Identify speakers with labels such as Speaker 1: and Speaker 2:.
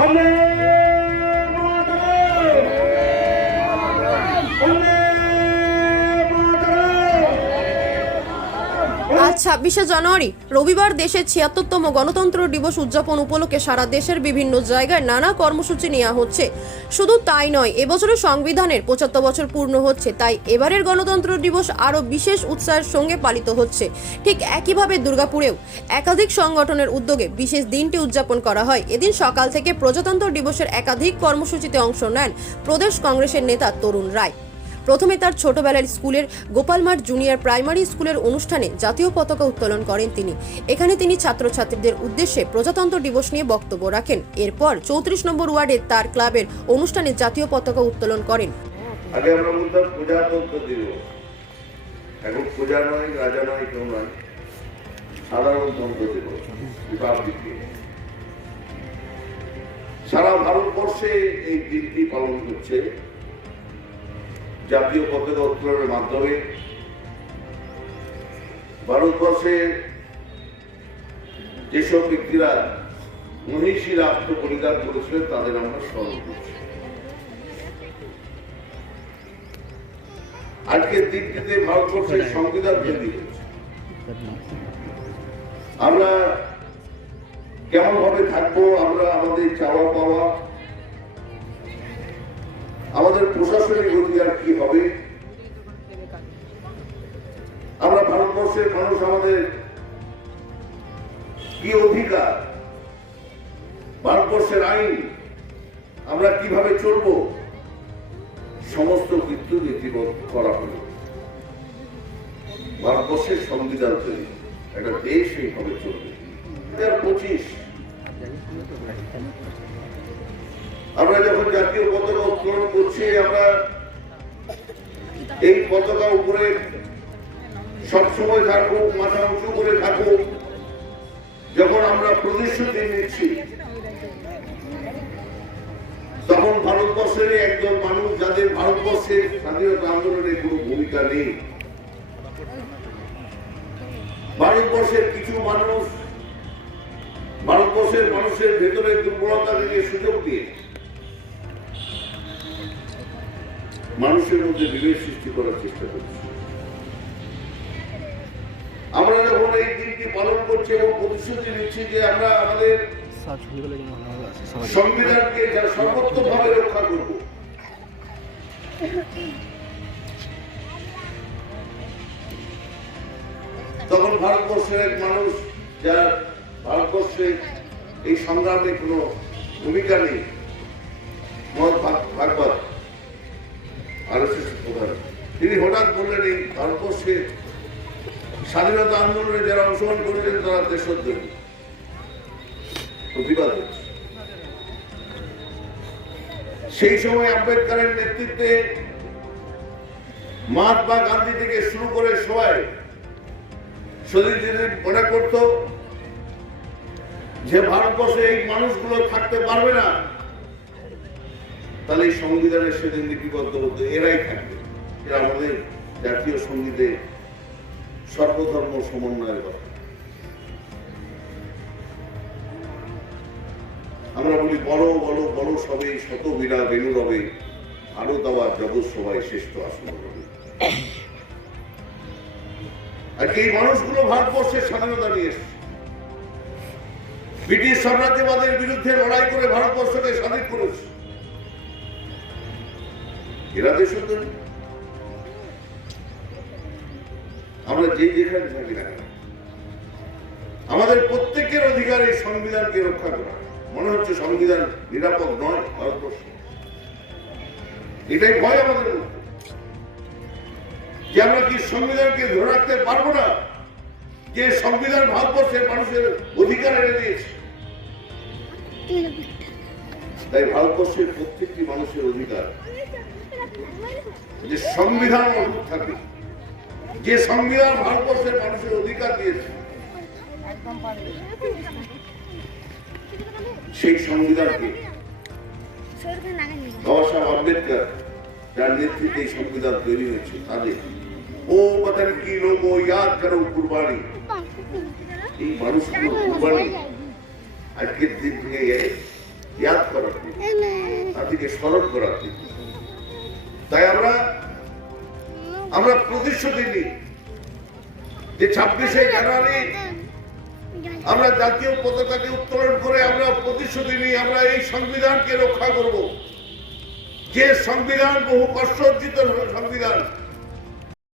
Speaker 1: Amen.
Speaker 2: আজ ছাব্বিশে জানুয়ারি, রবিবার দেশের ছিয়াত্তরতম গণতন্ত্র দিবস উদযাপন উপলক্ষে সারা দেশের বিভিন্ন জায়গায় নানা কর্মসূচি নেওয়া হচ্ছে। শুধু তাই নয়, এবছরের সংবিধানের পঁচাত্তর বছর পূর্ণ হচ্ছে, তাই এবারের গণতন্ত্র দিবস আরও বিশেষ উৎসাহের সঙ্গে পালিত হচ্ছে। ঠিক একইভাবে দুর্গাপুরেও একাধিক সংগঠনের উদ্যোগে বিশেষ দিনটি উদযাপন করা হয়। এদিন সকাল থেকে প্রজাতন্ত্র দিবসের একাধিক কর্মসূচিতে অংশ নেন প্রদেশ কংগ্রেসের নেতা তরুণ রায়। প্রথমে তার ছোটবেলার স্কুলের গোপালমাঠ জুনিয়র প্রাইমারি স্কুলের অনুষ্ঠানে জাতীয় পতাকা উত্তোলন করেন তিনি। এখানে তিনি ছাত্রছাত্রীদের উদ্দেশ্যে প্রজাতন্ত্র দিবস নিয়ে বক্তব্য রাখেন। এরপর চৌত্রিশ নম্বর ওয়ার্ডে তার ক্লাবের অনুষ্ঠানে জাতীয় পতাকা উত্তোলন করেন।
Speaker 3: এখন প্রজা নয়, রাজা নয়, কেউ নয়। দিবস সারা ভারতবর্ষে এই দিনটি পালন করছে জাতীয় পতাকা উত্তোলনের মাধ্যমে ভারতবর্ষের যেসব ব্যক্তিরা মনীষী রাষ্ট্র বলিদান করেছিলেন, তাদের আমরা স্মরণ করছি। আজকের দিনটিতে ভারতবর্ষের সংবিধান তৈরি আমরা কেমন ভাবে থাকব, আমরা আমাদের চাওয়া পাওয়া আমাদের প্রশাসনিক অধিকার কি হবে? আমরা ভারতবর্ষের মানুষ, আমাদের কি অধিকার? ভারতবর্ষের আইন, আমরা কীভাবে চলবো? সমস্ত কিছু নীতিবদ্ধ করা হলো। ভারতবর্ষের সংবিধান তৈরি। একটা দেশ এইভাবে চলবে। দু হাজার পঁচিশ। আমরা যখন জাতীয় পতাকা উত্তোলন করছি, আমরা এই পতাকা উপরে সবসময় থাকুক মাথা উঁচু করে থাকুক যখন আমরা প্রতিশ্রুতি নিচ্ছি, তখন ভারতবর্ষের একজন মানুষ যাদের ভারতবর্ষের স্বাধীনতা আন্দোলনের কোনো ভূমিকা নেই। ভারতবর্ষের কিছু মানুষ, ভারতবর্ষের মানুষের ভেতরে দুর্বলতা মানুষের মধ্যে বিভেদ সৃষ্টি করার চেষ্টা করছে। আমরা যখন এই দিনটি পালন করছি এবং প্রতিশ্রুতি নিচ্ছি যে আমরা আমাদের সংবিধানকে যা সর্বোত্তমভাবে রক্ষা করব। তখন ভারতবর্ষের এক মানুষ যার ভারতবর্ষের এই সংগ্রামে কোনো ভূমিকা নেই মহৎ বললেন এই ভারতবর্ষের স্বাধীনতা আন্দোলনে যারা অংশগ্রহণ করেছেন, তারা দেশদ্রোহী প্রতিবাদ সেই সময় আম্বেদকরের নেতৃত্বে মহাত্মা গান্ধী থেকে শুরু করে সবাই শরীর মনে করত যে ভারতবর্ষে এই মানুষগুলো থাকতে পারবে না, তাহলে এই সংবিধানের সেদিন লিপিবদ্ধ হতো এরাই থাকবে। এরা আমাদের জাতীয় সঙ্গীতে সর্বধর্ম সমন্বয়ের কথা। আমরা বলি বড় বড় বড় সবে, শত বীরা বেনু রবে আরও দেওয়া জগৎ সবাই শ্রেষ্ঠ আসন রবে এই মানুষগুলো ভারতবর্ষের স্বাধীনতা নিয়ে এসছে। ব্রিটিশ সাম্রাজ্যবাদের বিরুদ্ধে লড়াই করে ভারতবর্ষকে স্বাধীন করেছে। এরা দেশ আমরা যে যেখানে থাকি না আমাদের প্রত্যেকের অধিকার এই সংবিধানকে রক্ষা করা। মনে হচ্ছে সংবিধান নিরাপদ নয় ভারতবর্ষ। এটাই ভয় আমাদের যে আমরা কি সংবিধানকে ধরে রাখতে পারব না? যে সংবিধান ভারতবর্ষের মানুষের অধিকার এনে দিয়েছে। তাই ভারতবর্ষের প্রত্যেকটি মানুষের অধিকার যে সংবিধান থাকে যে সংবিধান ভারতবর্ষের মানুষের অধিকার দিয়েছে, সেই সংবিধানকে বাবা সাহেব আম্বেদকর যার নেতৃত্বে সংবিধান তৈরি হয়েছে, তাদের ও বতন কি লোক ইয়াদ করো কুরবানি। এই মানুষগুলো কুরবানি আজকের দিন থেকে ইয়াদ করার তাদেরকে স্মরণ করার তাই আমরা আমরা প্রতিশ্রুতি নিই যে ছাব্বিশে জানুয়ারি আমরা জাতীয় পতাকাকে উত্তোলন করে আমরা প্রতিশ্রুতি নিই, আমরা এই সংবিধানকে রক্ষা করব। যে সংবিধান বহু কষ্ট অর্জিত সংবিধান